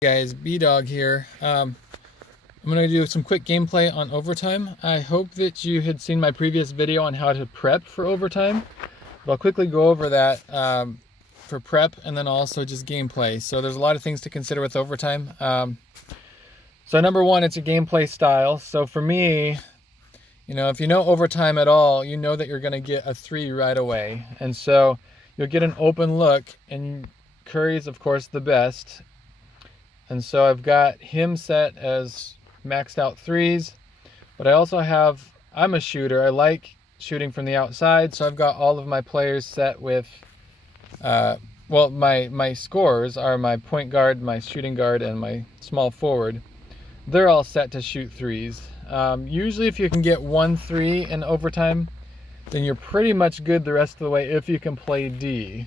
Guys, B-Dog here. I'm going to do some quick gameplay on overtime. I hope that you had seen my previous video on how to prep for overtime. But I'll quickly go over that for prep and then also just gameplay. So there's a lot of things to consider with overtime. So number one, it's a gameplay style. So for me, if you know overtime at all, you know that you're going to get a 3 right away. And so you'll get an open look, and Curry's, of course, the best. And so I've got him set as maxed out 3s, but I also I'm a shooter. I like shooting from the outside, so I've got all of my players set with, my scores are my point guard, my shooting guard, and my small forward. They're all set to shoot 3s. Usually if you can get 1 3 in overtime, then you're pretty much good the rest of the way if you can play D.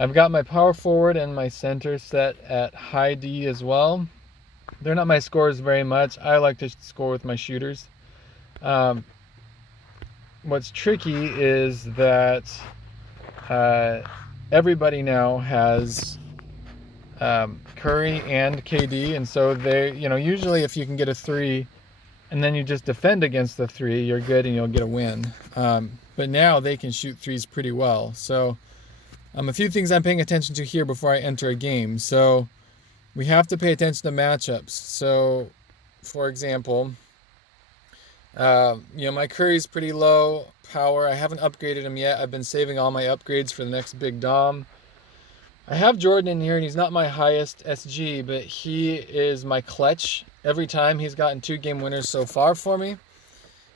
I've got my power forward and my center set at high D as well. They're not my scorers very much. I like to score with my shooters. What's tricky is that everybody now has Curry and KD, and so usually if you can get a 3 and then you just defend against the 3, you're good and you'll get a win. But now they can shoot 3s pretty well. So a few things I'm paying attention to here before I enter a game. So we have to pay attention to matchups. So, for example, my Curry's pretty low power. I haven't upgraded him yet. I've been saving all my upgrades for the next big dom. I have Jordan in here, and he's not my highest SG, but he is my clutch. Every time he's gotten 2 game winners so far for me.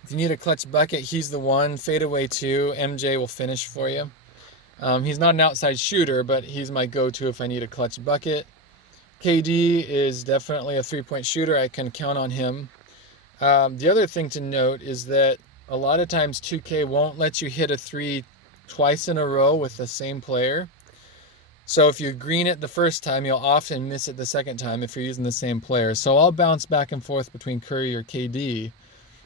If you need a clutch bucket, he's the one. Fadeaway 2, MJ will finish for you. He's not an outside shooter, but he's my go-to if I need a clutch bucket. KD is definitely a 3-point shooter. I can count on him. The other thing to note is that a lot of times 2K won't let you hit a 3 twice in a row with the same player. So if you green it the first time, you'll often miss it the second time if you're using the same player. So I'll bounce back and forth between Curry or KD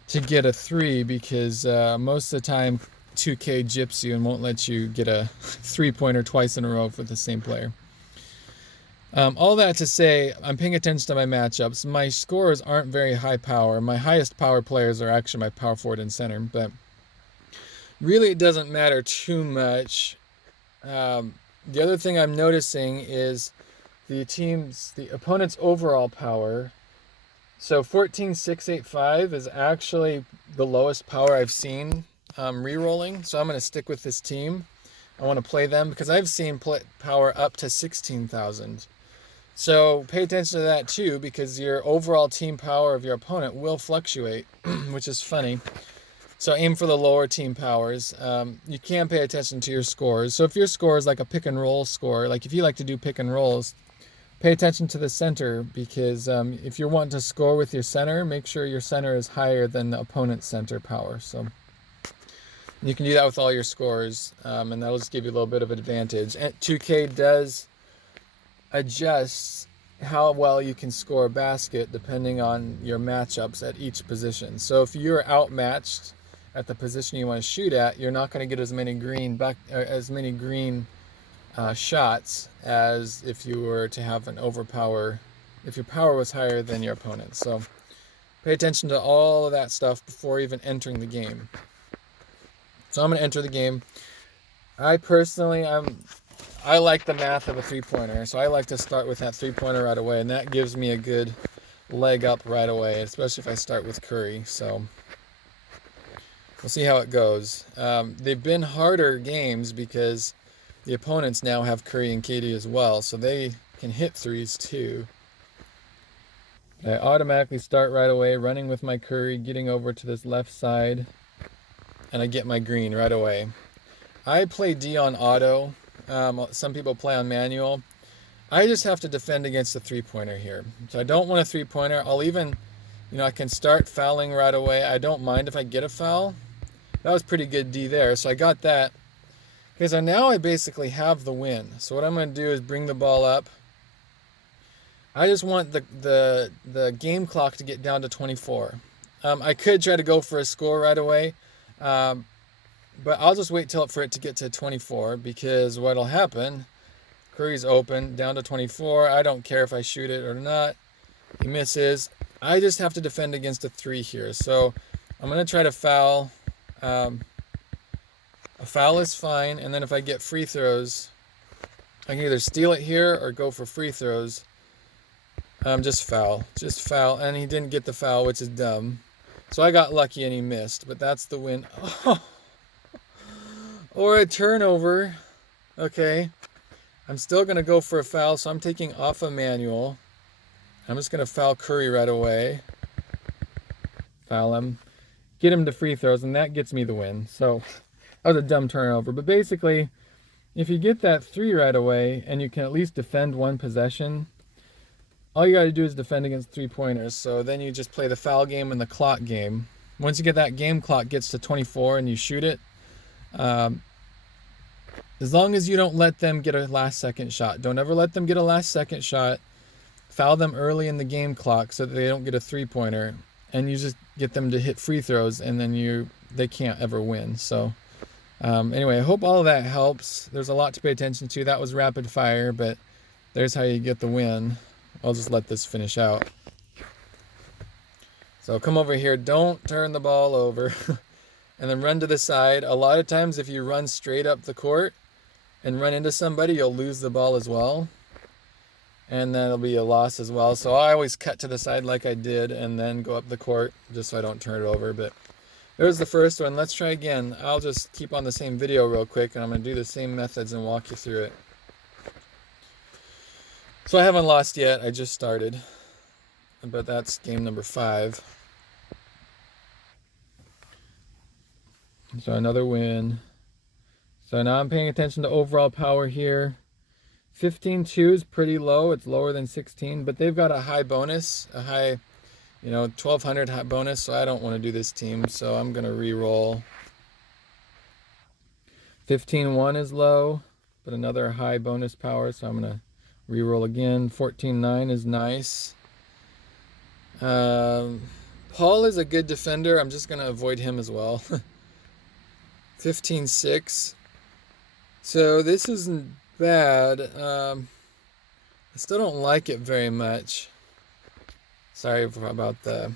to get a 3 because most of the time 2K gyps you and won't let you get a 3-pointer twice in a row with the same player. All that to say, I'm paying attention to my matchups. My scores aren't very high power. My highest power players are actually my power forward and center, but really it doesn't matter too much. The other thing I'm noticing is the opponent's overall power. So 14,685 is actually the lowest power I've seen re-rolling, so I'm going to stick with this team. I want to play them because I've seen power up to 16,000. So pay attention to that too, because your overall team power of your opponent will fluctuate, which is funny. So aim for the lower team powers. You can pay attention to your scores. So if your score is like a pick and roll score, like if you like to do pick and rolls, pay attention to the center, because if you're wanting to score with your center, make sure your center is higher than the opponent's center power. So you can do that with all your scores, and that'll just give you a little bit of advantage. And 2K does adjust how well you can score a basket depending on your matchups at each position. So if you're outmatched at the position you want to shoot at, you're not going to get as many green shots as if you were to have if your power was higher than your opponent. So pay attention to all of that stuff before even entering the game. So I'm going to enter the game. I personally, I like the math of a 3-pointer, so I like to start with that 3-pointer right away, and that gives me a good leg up right away, especially if I start with Curry. So we'll see how it goes. They've been harder games because the opponents now have Curry and KD as well, so they can hit 3s too. I automatically start right away, running with my Curry, getting over to this left side, and I get my green right away. I play D on auto. Some people play on manual. I just have to defend against the 3-pointer here. So I don't want a 3-pointer. I'll even, I can start fouling right away. I don't mind if I get a foul. That was pretty good D there. So I got that. Because now I basically have the win. So what I'm going to do is bring the ball up. I just want the game clock to get down to 24. I could try to go for a score right away. But I'll just wait for it to get to 24, because what'll happen Curry's open, down to 24. I don't care if I shoot it or not. He misses. I just have to defend against a 3 here. So I'm going to try to foul. A foul is fine. And then if I get free throws, I can either steal it here or go for free throws. Just foul. Just foul. And he didn't get the foul, which is dumb. So I got lucky and he missed. But that's the win. Oh. Or a turnover. Okay. I'm still going to go for a foul, so I'm taking off a manual. I'm just going to foul Curry right away. Foul him. Get him to free throws, and that gets me the win. So that was a dumb turnover. But basically, if you get that 3 right away, and you can at least defend one possession, all you got to do is defend against 3-pointers. So then you just play the foul game and the clock game. Once you get that game clock gets to 24 and you shoot it, as long as you don't let them get a last-second shot. Don't ever let them get a last-second shot. Foul them early in the game clock so that they don't get a 3-pointer. And you just get them to hit free throws, and then they can't ever win. So anyway, I hope all of that helps. There's a lot to pay attention to. That was rapid fire, but there's how you get the win. I'll just let this finish out. So come over here. Don't turn the ball over. And then run to the side. A lot of times if you run straight up the court and run into somebody, you'll lose the ball as well. And then it'll be a loss as well. So I always cut to the side like I did and then go up the court just so I don't turn it over. But there's the first one. Let's try again. I'll just keep on the same video real quick, and I'm going to do the same methods and walk you through it. So I haven't lost yet. I just started. But that's game number 5. So another win. So now I'm paying attention to overall power here. 15-2 is pretty low. It's lower than 16, but they've got a high bonus, a high, 1,200 high bonus, so I don't want to do this team, so I'm going to re-roll. 15-1 is low, but another high bonus power, so I'm going to re-roll again. 14-9 is nice. Paul is a good defender. I'm just going to avoid him as well. 15-6. So this isn't bad. I still don't like it very much. Sorry about the...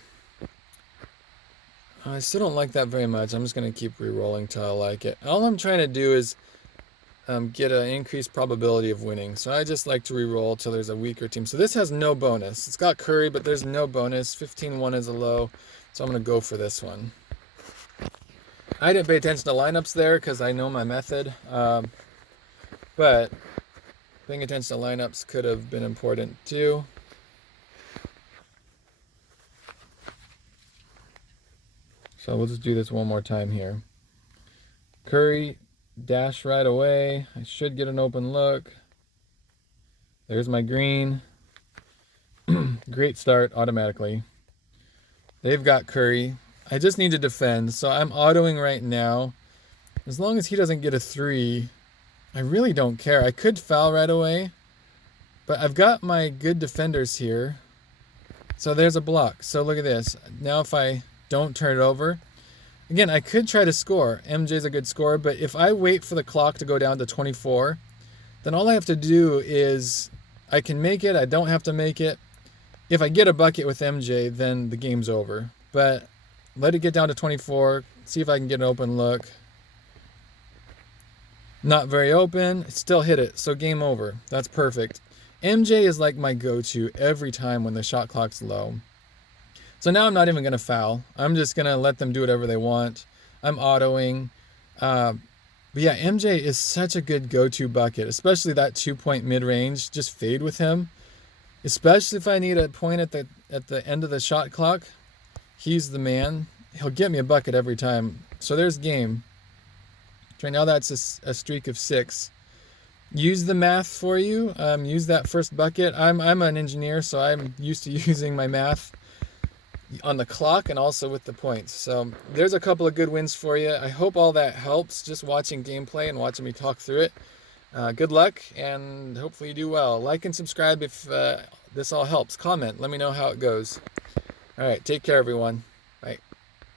I still don't like that very much. I'm just going to keep re-rolling till I like it. All I'm trying to do is get an increased probability of winning. So I just like to re-roll till there's a weaker team. So this has no bonus. It's got Curry, but there's no bonus. 15-1 is a low. So I'm going to go for this one. I didn't pay attention to lineups there because I know my method. But paying attention to lineups could have been important too. So we'll just do this one more time here. Curry, dash right away. I should get an open look. There's my green. Great start automatically. They've got Curry. I just need to defend, so I'm autoing right now. As long as he doesn't get a 3, I really don't care. I could foul right away, but I've got my good defenders here. So there's a block. So look at this. Now if I don't turn it over, again, I could try to score. MJ's a good scorer, but if I wait for the clock to go down to 24, then all I have to do is I can make it. I don't have to make it. If I get a bucket with MJ, then the game's over. But let it get down to 24. See if I can get an open look. Not very open. Still hit it. So game over. That's perfect. MJ is like my go-to every time when the shot clock's low. So now I'm not even going to foul. I'm just going to let them do whatever they want. I'm autoing. But yeah, MJ is such a good go-to bucket, especially that 2-point mid-range. Just fade with him. Especially if I need a point at the end of the shot clock. He's the man. He'll get me a bucket every time. So there's game. Right now that's a streak of 6. Use the math for you. Use that first bucket. I'm an engineer, so I'm used to using my math on the clock and also with the points. So there's a couple of good wins for you. I hope all that helps, just watching gameplay and watching me talk through it. Good luck, and hopefully you do well. Like and subscribe if this all helps. Comment. Let me know how it goes. All right, take care, everyone.